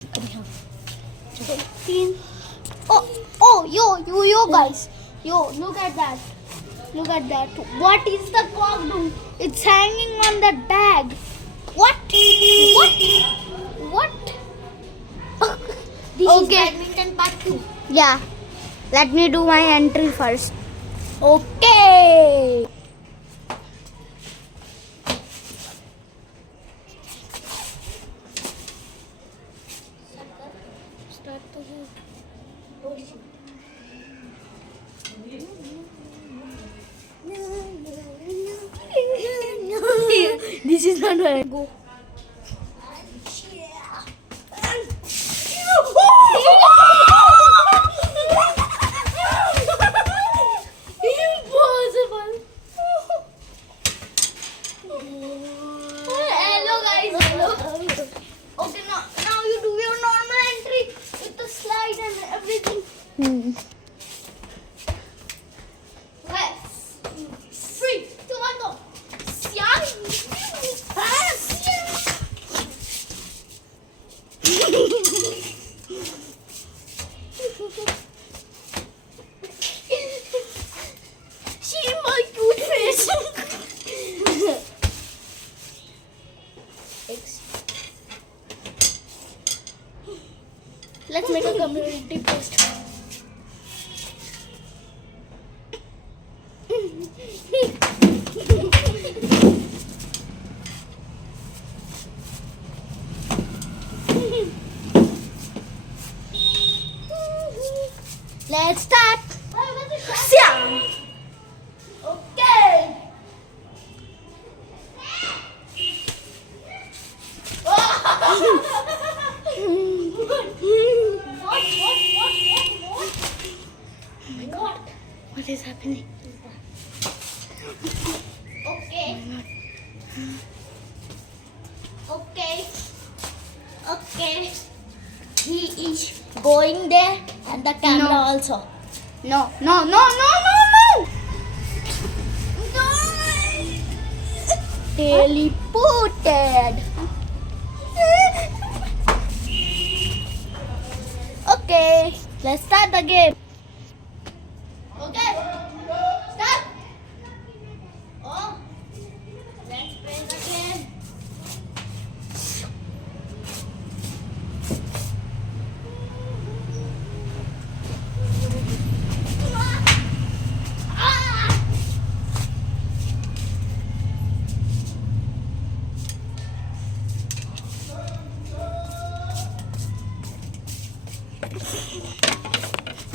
15. Yo, guys. Yo, look at that. Look at that. What is the cock doing? It's hanging on that bag. What? This is badminton part 2. Yeah. Let me do my entry first. Okay. Start the game. This is not where I go. Impossible. Hello guys. Hello. Okay, now you do your normal entry with the slide and everything. Let's 3, 2, 1, go. See my cute face. Let's make a community post. Let's start. Okay. What? Oh my God. What is happening? Okay. Okay. He is going there and the camera also. No. Teleported. Okay, let's start the game. Okay, start. Oh, let's play the game.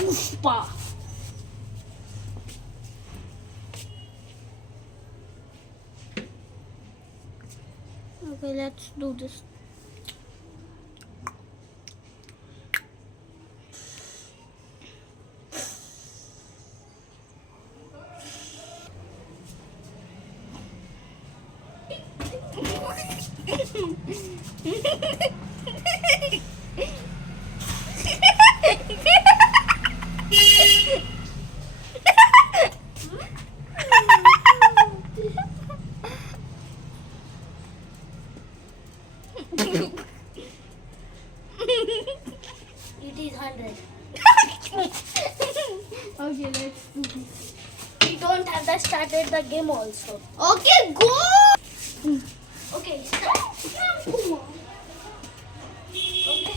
Oofpa. Okay, let's do this. It is 100. Okay, let's do this. We don't have that started the game also. Okay, go. Okay, start. Come on. Okay.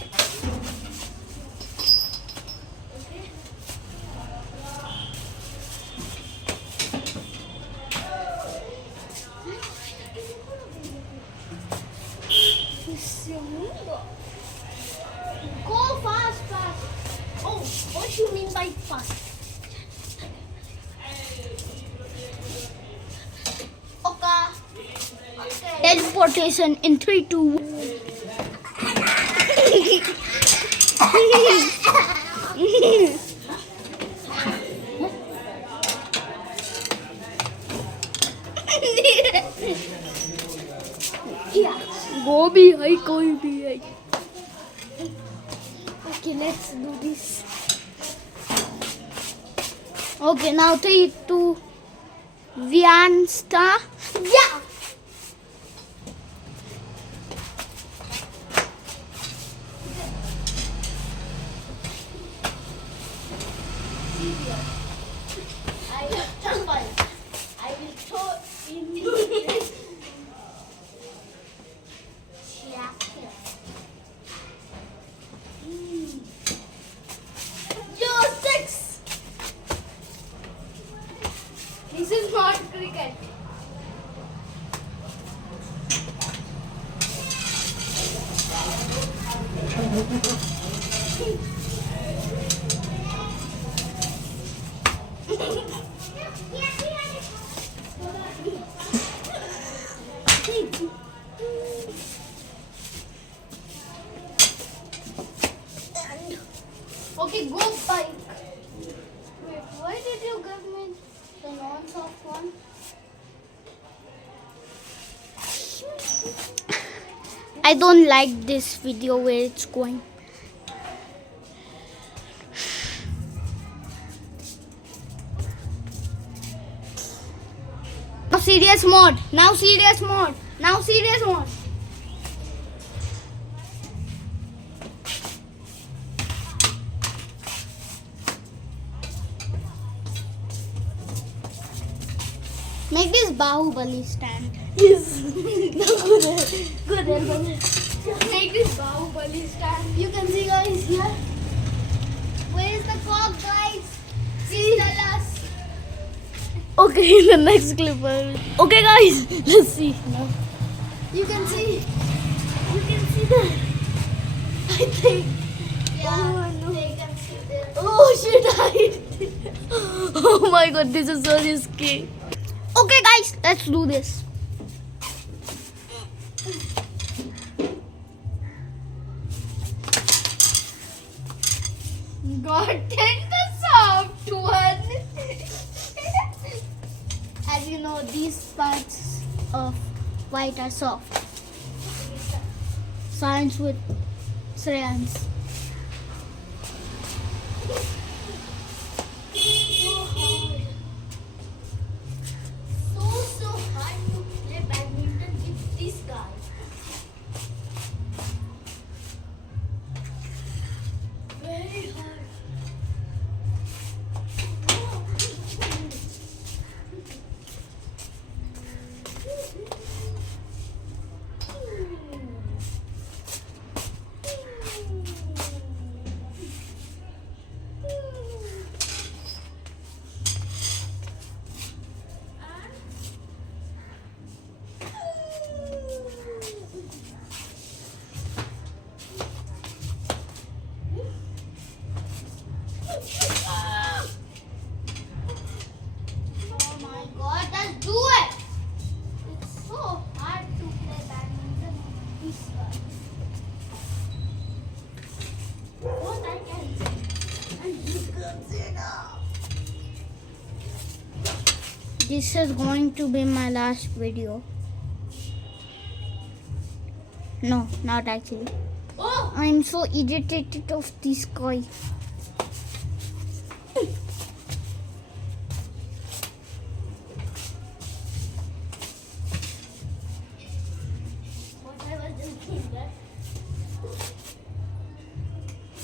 Go fast. Oh, what do you mean by fast? Okay. Teleportation in 3, 2, 1. वो भी है कोई भी है. Okay, let's do this. Okay, now 3, 2, 1, start. Yeah. here. I will tumble. I will throw in this. Yo, 6. This is not cricket. Okay, go bike. Wait, why did you give me the non-soft one? I don't like this video where it's going. Now serious mode. Now serious mode. Now serious mode. Make this Bahubali stand. Yes. Good. Make this Bahubali stand. You can see guys here. Where is the cock, guys? Please tell us. Okay, in the next clip. Okay, guys, let's see now. You can see that. I think. Yeah, oh, no. They can see that. Oh shit! Oh my god, this is so risky. Okay, guys, let's do this. God, take the soft one. As you know, these parts of white are soft. Science with Shreyans. So hard to play badminton with this guy. Very hard. Oh my god, let's do it! It's so hard to play badminton with this guy. What I can see. And you can see now. This is going to be my last video. No, not actually. Oh! I'm so irritated of this guy.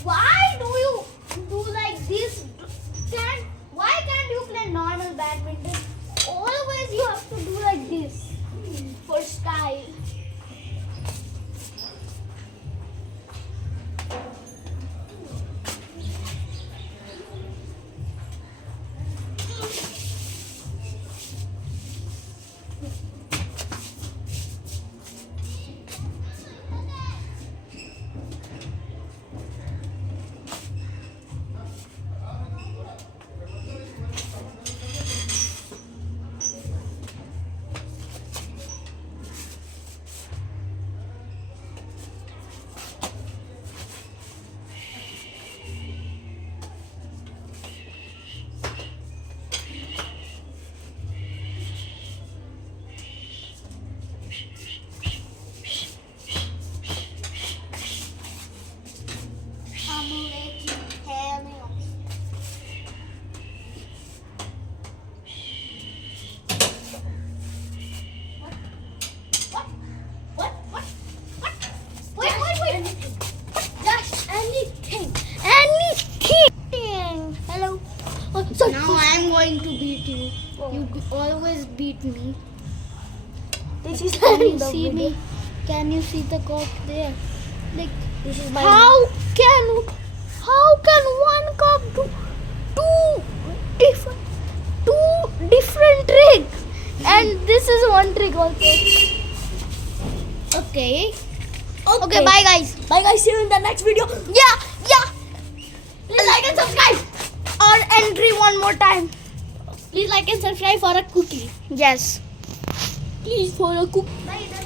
Why do you do like this? Why can't you play normal badminton? Always you have to do like this for style. going to beat you. You always beat me. This is Can you the see video. me? Can you see the cock there? Like, This is my how can one cock do two different tricks? And this is one trick also. Okay. Okay, bye guys. Bye guys, see you in the next video. Yeah. Please like and subscribe. Or entry one more time. Please like and subscribe for a cookie. Yes. Please for a cookie. Bye.